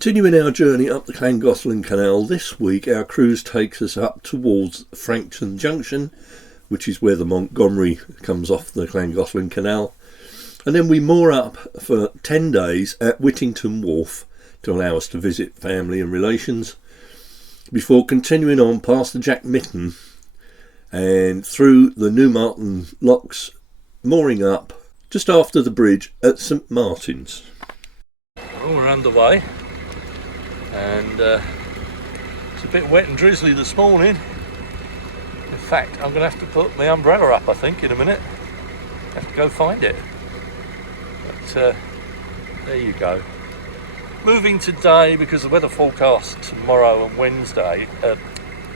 Continuing our journey up the Llangollen Canal, this week our cruise takes us up towards Francton Junction, which is where the Montgomery comes off the Llangollen Canal, and then we moor up for 10 days at Whittington Wharf to allow us to visit family and relations, before continuing on past the Jack Mytton and through the new Marton locks, mooring up just after the bridge at St Martin's. Well, we're underway, and it's a bit wet and drizzly this morning. In fact, I'm going to have to put my umbrella up, I think, in a minute. Have to go find it. But there you go. Moving today because the weather forecast tomorrow and Wednesday,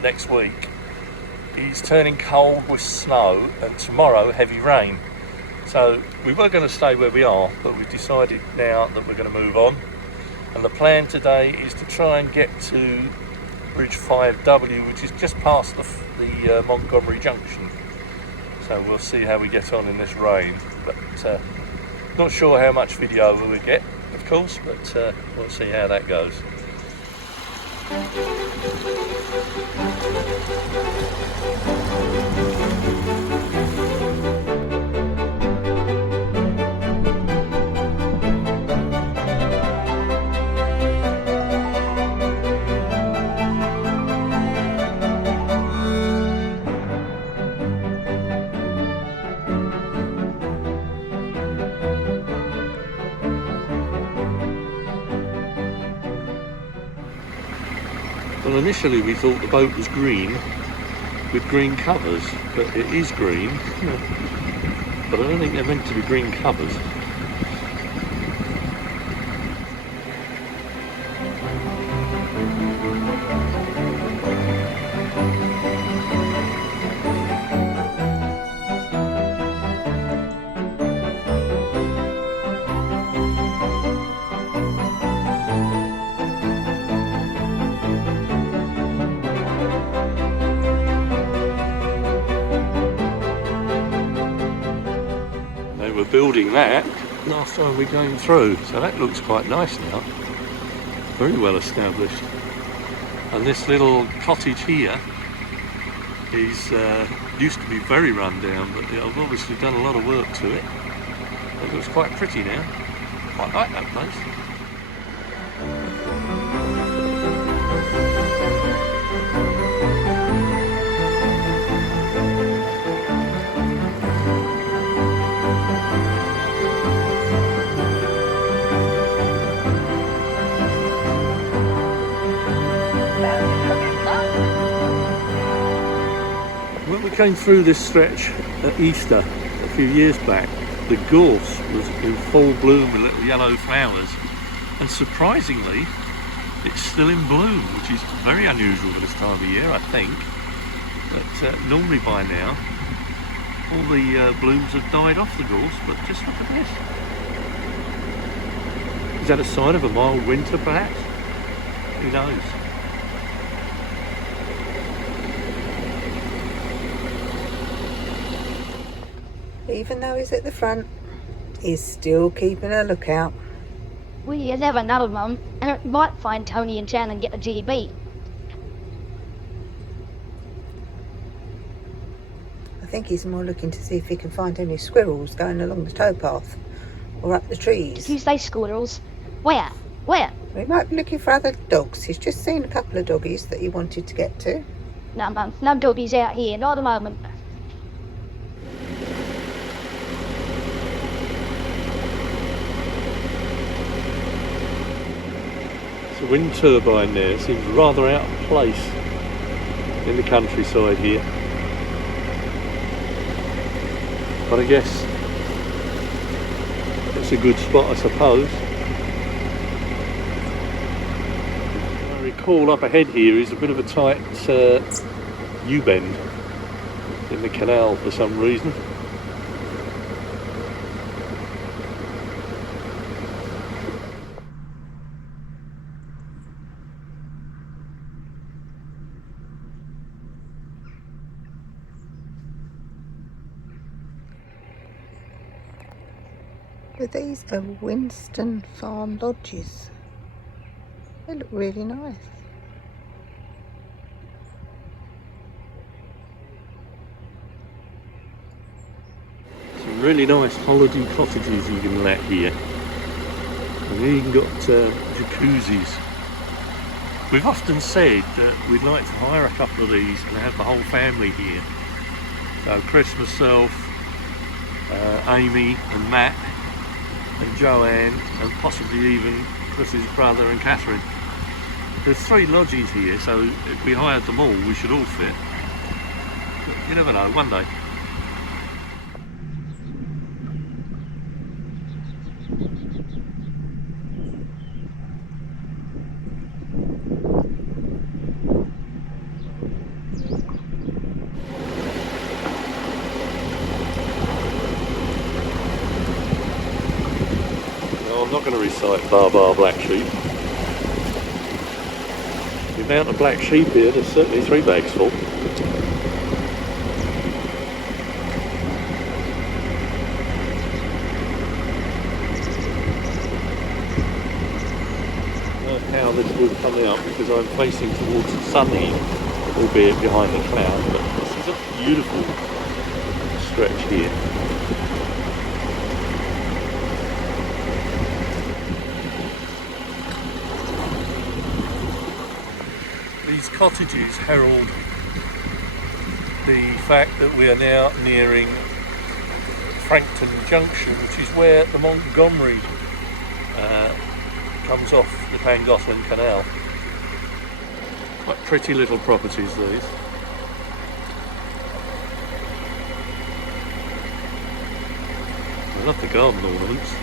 next week, is turning cold with snow, and tomorrow heavy rain. So we were going to stay where we are, but we've decided now that we're going to move on. And the plan today is to try and get to Bridge 5W, which is just past the Montgomery Junction. So we'll see how we get on in this rain. But not sure how much video we'll get, of course, but we'll see how that goes. Well, initially we thought the boat was green with green covers, but it is green, but I don't think they're meant to be green covers. Building that last time we came through, so that looks quite nice now, very well established. And this little cottage here is used to be very run down, but I've obviously done a lot of work to it. It looks quite pretty now. Quite like that place. When we came through this stretch at Easter a few years back, the gorse was in full bloom with little yellow flowers, and surprisingly it's still in bloom, which is very unusual for this time of year, I think. But normally by now all the blooms have died off the gorse, but just look at this. Is that a sign of a mild winter perhaps? Who knows? Even though he's at the front, he's still keeping a lookout. Well, you never know, Mum. And it might find Tony and Jan and get a GB. I think he's more looking to see if he can find any squirrels going along the towpath or up the trees. Did you say squirrels? Where? Where? He might be looking for other dogs. He's just seen a couple of doggies that he wanted to get to. No, Mum. No doggies out here. Not at the moment. The wind turbine there seems rather out of place in the countryside here, but I guess it's a good spot, I suppose. I recall up ahead here is a bit of a tight U-bend in the canal for some reason. But these are Winston Farm lodges. They look really nice. Some really nice holiday cottages you can let here. And you even got jacuzzis. We've often said that we'd like to hire a couple of these and have the whole family here. So Chris, myself, Amy and Matt and Joanne, and possibly even Chris's brother and Catherine. There's 3 lodges here, so if we hired them all, we should all fit. But you never know, one day. I'm not going to recite bar black sheep. The amount of black sheep here, there's certainly 3 bags full. How this will come out because I'm facing towards the sun here, albeit behind the cloud, but this is a beautiful stretch here. These cottages herald the fact that we are now nearing Francton Junction, which is where the Montgomery comes off the Llangollen Canal. Quite pretty little properties these. I love the garden ornaments.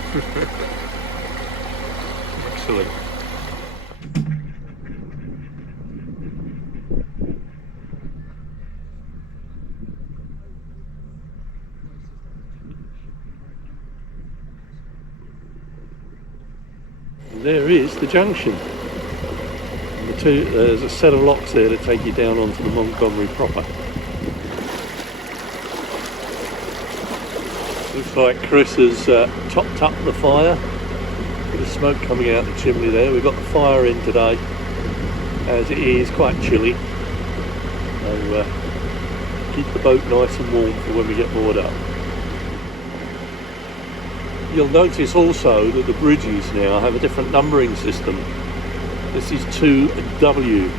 Excellent. There is the junction. And there's a set of locks there that take you down onto the Montgomery proper. Looks like Chris has topped up the fire. Bit of smoke coming out the chimney there. We've got the fire in today, as it is quite chilly. So keep the boat nice and warm for when we get moored up. You'll notice also that the bridges now have a different numbering system. This is 2W,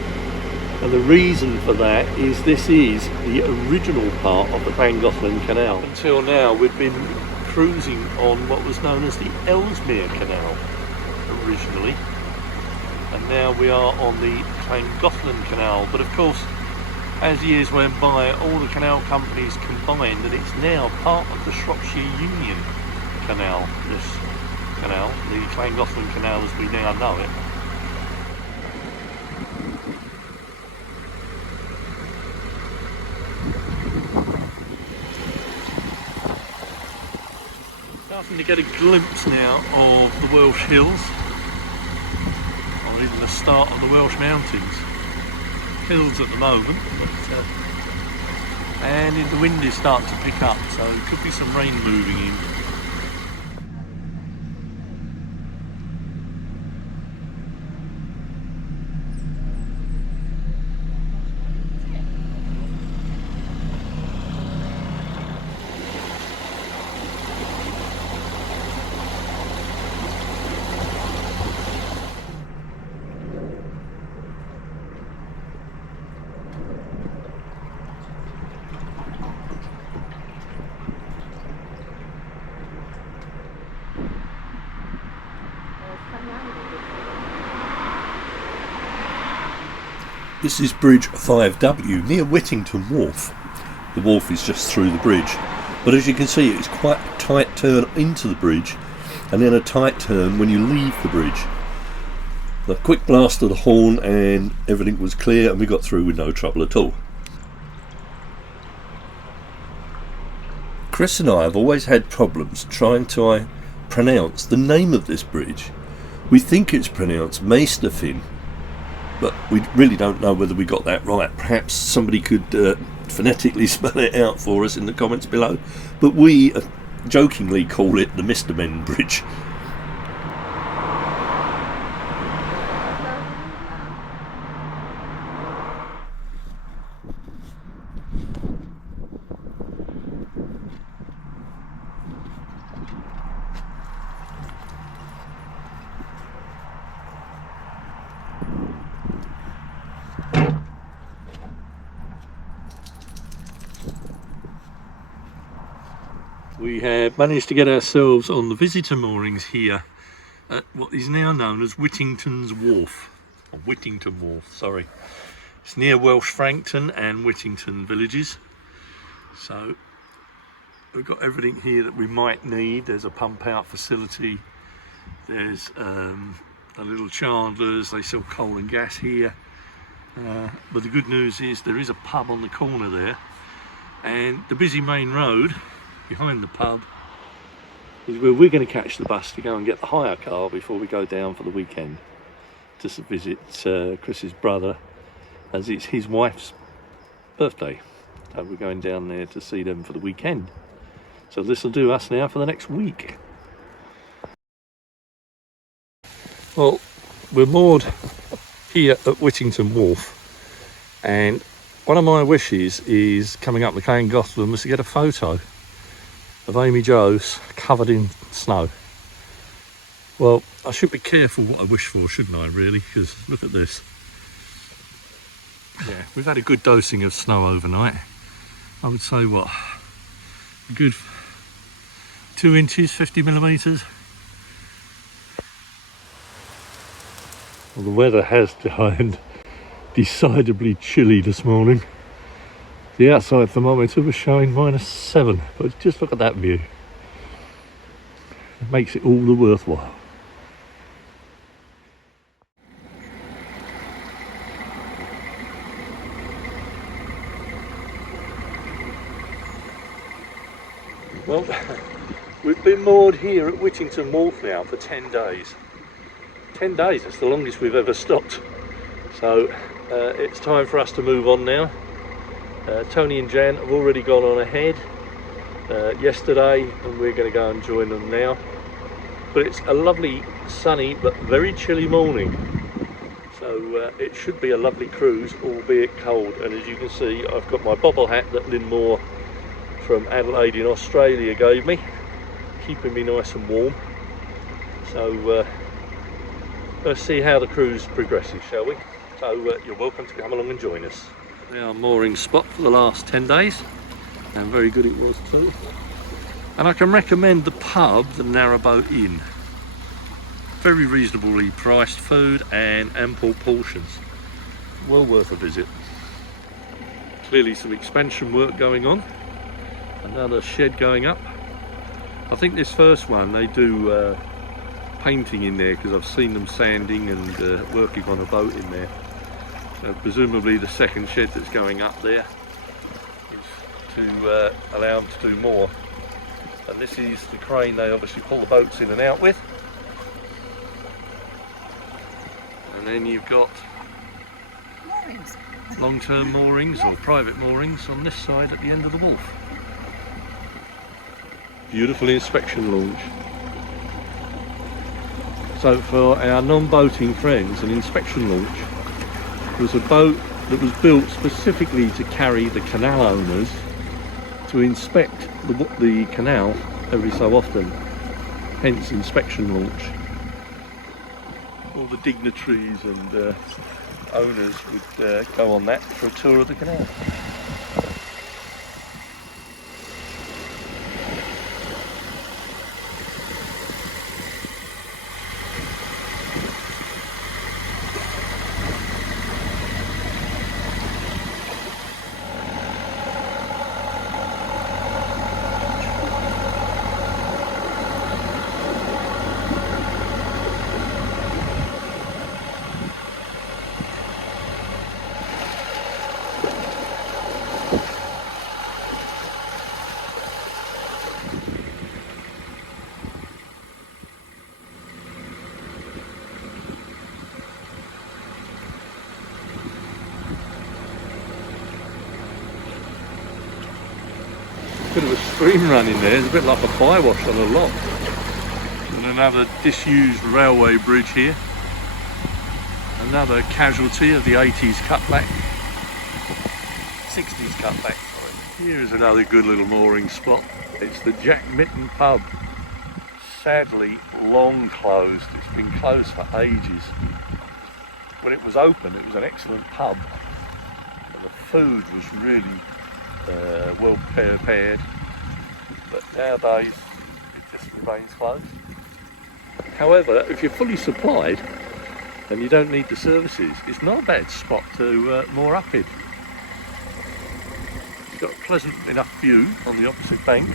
and the reason for that is this is the original part of the Llangollen Canal. Until now we've been cruising on what was known as the Ellesmere Canal originally, and now we are on the Llangollen Canal. But of course, as years went by, all the canal companies combined, and it's now part of the Shropshire Union Canal, this canal, the Llangollen Canal as we now know it. Starting to get a glimpse now of the Welsh hills, or even the start of the Welsh mountains. Hills at the moment, but, and the wind is starting to pick up, so there could be some rain moving in. This is Bridge 5W near Whittington Wharf. The wharf is just through the bridge, but as you can see it's quite a tight turn into the bridge and then a tight turn when you leave the bridge. A quick blast of the horn and everything was clear and we got through with no trouble at all. Chris and I have always had problems trying to pronounce the name of this bridge. We think it's pronounced Maesterfin, but we really don't know whether we got that right. Perhaps somebody could phonetically spell it out for us in the comments below, but we jokingly call it the Mr. Men Bridge. We have managed to get ourselves on the visitor moorings here at what is now known as Whittington's Wharf, or Whittington Wharf, sorry. It's near Welsh Frankton and Whittington villages. So we've got everything here that we might need. There's a pump out facility, there's a little Chandler's, they sell coal and gas here. But the good news is there is a pub on the corner there, and the busy main road behind the pub is where we're going to catch the bus to go and get the hire car before we go down for the weekend to visit Chris's brother, as it's his wife's birthday. So we're going down there to see them for the weekend. So this will do us now for the next week. Well, we're moored here at Whittington Wharf, and one of my wishes is coming up the Llangollen was to get a photo of AmyJo covered in snow. Well, I should be careful what I wish for, shouldn't I, really? Because look at this. Yeah, we've had a good dosing of snow overnight. I would say, what, a good 2 inches, 50 millimetres. Well, the weather has turned decidedly chilly this morning. The outside thermometer was showing -7, but just look at that view. It makes it all the worthwhile. Well, we've been moored here at Whittington Wharf now for 10 days. 10 days, that's the longest we've ever stopped. So it's time for us to move on now. Tony and Jan have already gone on ahead yesterday, and we're going to go and join them now. But it's a lovely sunny but very chilly morning, so it should be a lovely cruise, albeit cold. And as you can see, I've got my bobble hat that Lynn Moore from Adelaide in Australia gave me, keeping me nice and warm. So let's see how the cruise progresses, shall we? So you're welcome to come along and join us. Our mooring spot for the last 10 days, and very good it was too. And I can recommend the pub, the Narrowboat Inn. Very reasonably priced food and ample portions. Well worth a visit. Clearly some expansion work going on. Another shed going up. I think this first one they do painting in there, because I've seen them sanding and working on a boat in there. So presumably the second shed that's going up there is to allow them to do more. And this is the crane they obviously pull the boats in and out with. And then you've got Moorings. long-term moorings or private moorings on this side at the end of the wharf. Beautiful inspection launch. So for our non-boating friends, an inspection launch was a boat that was built specifically to carry the canal owners to inspect the canal every so often, hence inspection launch. All the dignitaries and owners would go on that for a tour of the canal. Bit of a stream running there, it's a bit like a bywash on a lock. And another disused railway bridge here. Another casualty of the 80s cutback. 60s cutback, sorry. Here's another good little mooring spot. It's the Jack Mitten pub. Sadly long closed, it's been closed for ages. When it was open it was an excellent pub. And the food was really well prepared. but nowadays it just remains closed. However, if you're fully supplied and you don't need the services, it's not a bad spot to moor up in. It's got a pleasant enough view on the opposite bank.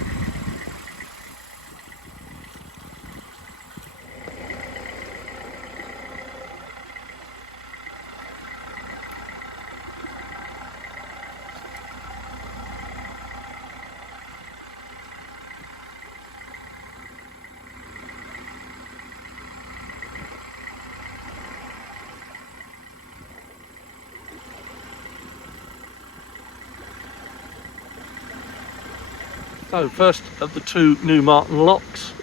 So first of the two new Marton locks,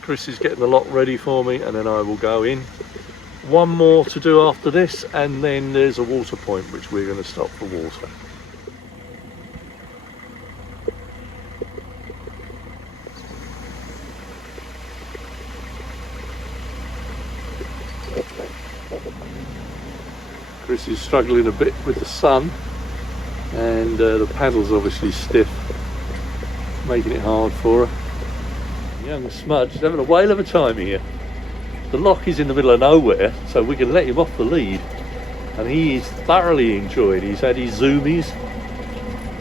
Chris is getting the lock ready for me and then I will go in. One more to do after this and then there's a water point which we're going to stop for water. Chris is struggling a bit with the sun and the paddle's obviously stiff, making it hard for her. Young Smudge is having a whale of a time here. The lock is in the middle of nowhere, so we can let him off the lead, and he is thoroughly enjoying. He's had his zoomies.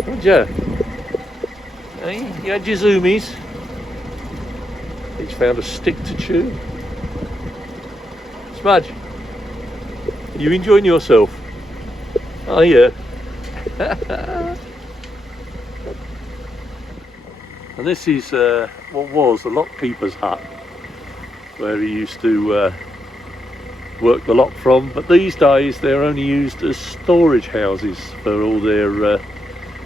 Haven't you? Hey, you had your zoomies. He's found a stick to chew. Smudge, are you enjoying yourself? Oh yeah. And this is what was the lockkeeper's hut, where he used to work the lock from, but these days they're only used as storage houses for all their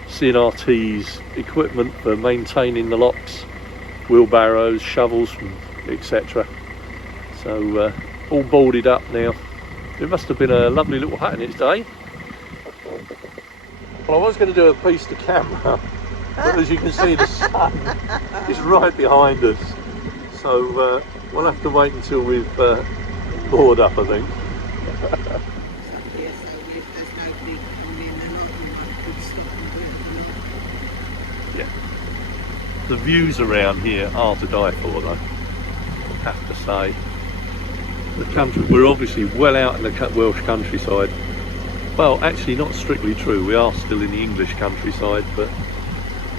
CNRT's equipment for maintaining the locks, wheelbarrows, shovels, etc. So all boarded up now. It must have been a lovely little hut in its day. Well, I was going to do a piece to camera, but as you can see the sun is right behind us, so we'll have to wait until we've moored up, I think. Yeah, the views around here are to die for though, I have to say. The country, we're obviously well out in the Welsh countryside. Well, actually not strictly true, we are still in the English countryside, but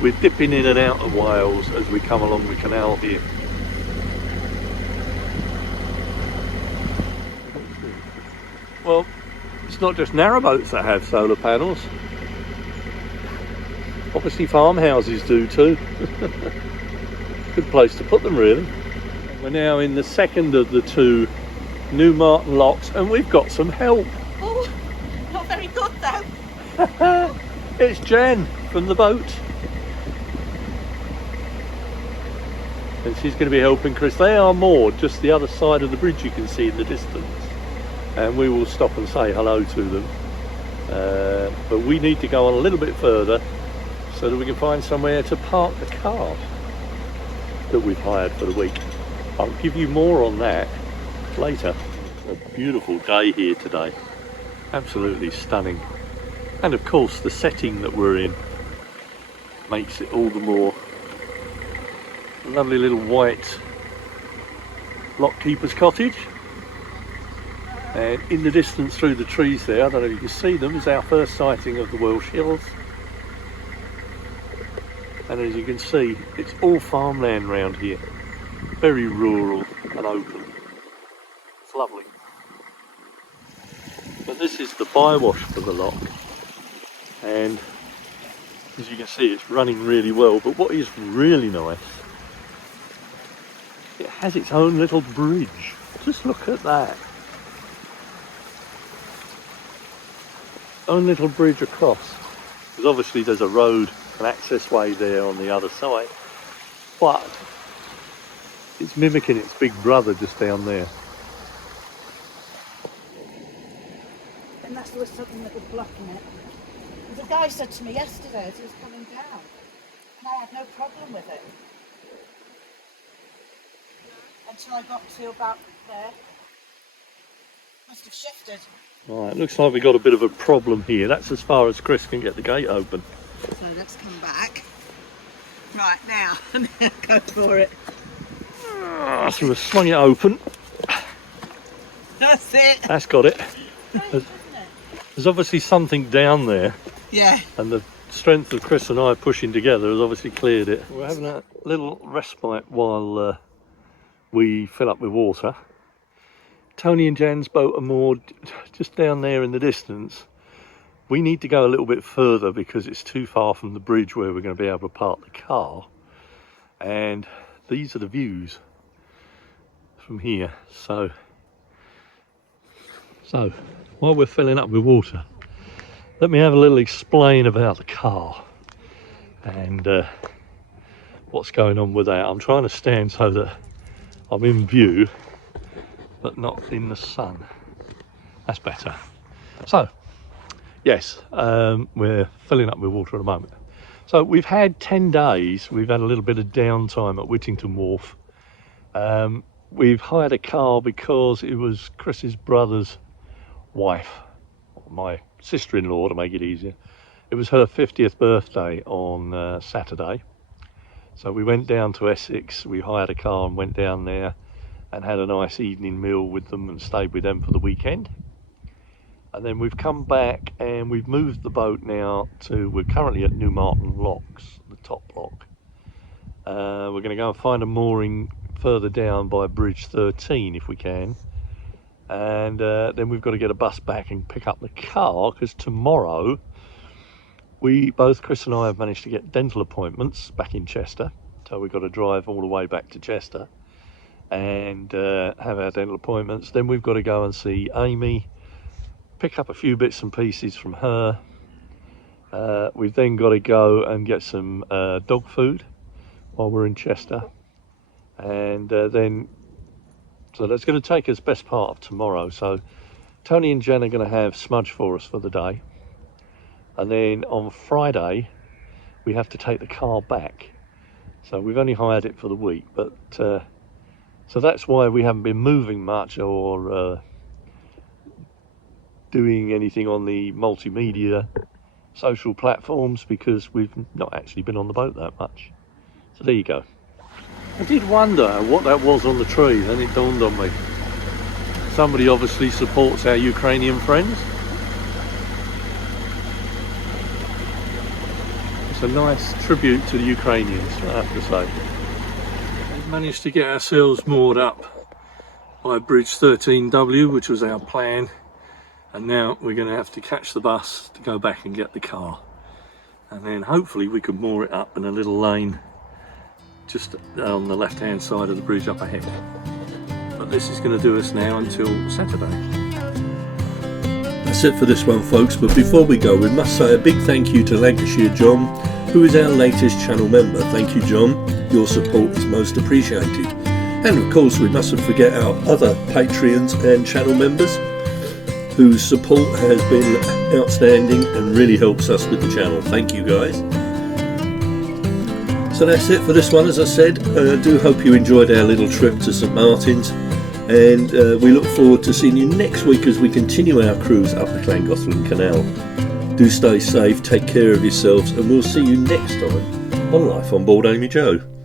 we're dipping in and out of Wales as we come along the canal here. Well, it's not just narrowboats that have solar panels. Obviously farmhouses do too. Good place to put them really. We're now in the second of the two new Marton locks and we've got some help. Oh, not very good though. It's Jen from the boat. And she's going to be helping Chris. They are moored just the other side of the bridge, you can see in the distance, and we will stop and say hello to them, but we need to go on a little bit further so that we can find somewhere to park the car that we've hired for the week. I'll give you more on that later. A beautiful day here today, absolutely stunning, and of course the setting that we're in makes it all the more. A lovely little white lockkeeper's cottage, and in the distance through the trees there, I don't know if you can see them, is our first sighting of the Welsh Hills. And as you can see, it's all farmland round here, very rural and open. It's lovely. But this is the bywash for the lock, and as you can see it's running really well, but what is really nice, it has its own little bridge. Just look at that. Own little bridge across. Because obviously there's a road, an access way there on the other side. But it's mimicking its big brother just down there. And that's there was something that was blocking it. The guy said to me yesterday as he was coming down, and I had no problem with it. Until I got to about there. Must have shifted. Right, looks like we've got a bit of a problem here. That's as far as Chris can get the gate open. So let's come back. Right, now, go for it. So we've swung it open. That's it. That's got it. There's obviously something down there, Yeah. and the strength of Chris and I pushing together has obviously cleared it. We're having a little respite while we fill up with water. Tony and Jan's boat are moored just down there in the distance. We need to go a little bit further because it's too far from the bridge where we're going to be able to park the car. And these are the views from here. So while we're filling up with water, let me have a little explain about the car and what's going on with that. I'm trying to stand so that I'm in view but not in the sun. That's better. So yes, we're filling up with water at the moment. So we've had 10 days, we've had a little bit of downtime at Whittington Wharf. We've hired a car because it was Chris's brother's wife, my sister-in-law to make it easier. It was her 50th birthday on Saturday. So we went down to Essex, we hired a car and went down there and had a nice evening meal with them and stayed with them for the weekend. And then we've come back and we've moved the boat now to, we're currently at New Marton Locks, the top lock. We're going to go and find a mooring further down by Bridge 13 if we can. And then we've got to get a bus back and pick up the car because tomorrow, both Chris and I have managed to get dental appointments back in Chester. So we've got to drive all the way back to Chester and have our dental appointments. Then we've got to go and see Amy, pick up a few bits and pieces from her. We've then got to go and get some dog food while we're in Chester. And so that's going to take us best part of tomorrow. So Tony and Jen are going to have smudge for us for the day. And then on Friday, we have to take the car back. So we've only hired it for the week, but so that's why we haven't been moving much or doing anything on the multimedia social platforms because we've not actually been on the boat that much. So there you go. I did wonder what that was on the tree, then it dawned on me. Somebody obviously supports our Ukrainian friends. It's a nice tribute to the Ukrainians, I have to say. We've managed to get ourselves moored up by Bridge 13W, which was our plan. And now we're going to have to catch the bus to go back and get the car. And then hopefully we can moor it up in a little lane just on the left hand side of the bridge up ahead. But this is going to do us now until Saturday. That's it for this one, folks, but before we go we must say a big thank you to Lancashire John, who is our latest channel member. Thank you, John, your support is most appreciated. And of course we mustn't forget our other Patreons and channel members whose support has been outstanding and really helps us with the channel. Thank you guys. So that's it for this one. As I said, I do hope you enjoyed our little trip to St Martin's, and we look forward to seeing you next week as we continue our cruise up the Llangollen Canal. Do stay safe, take care of yourselves, and we'll see you next time on Life on Board AmyJo.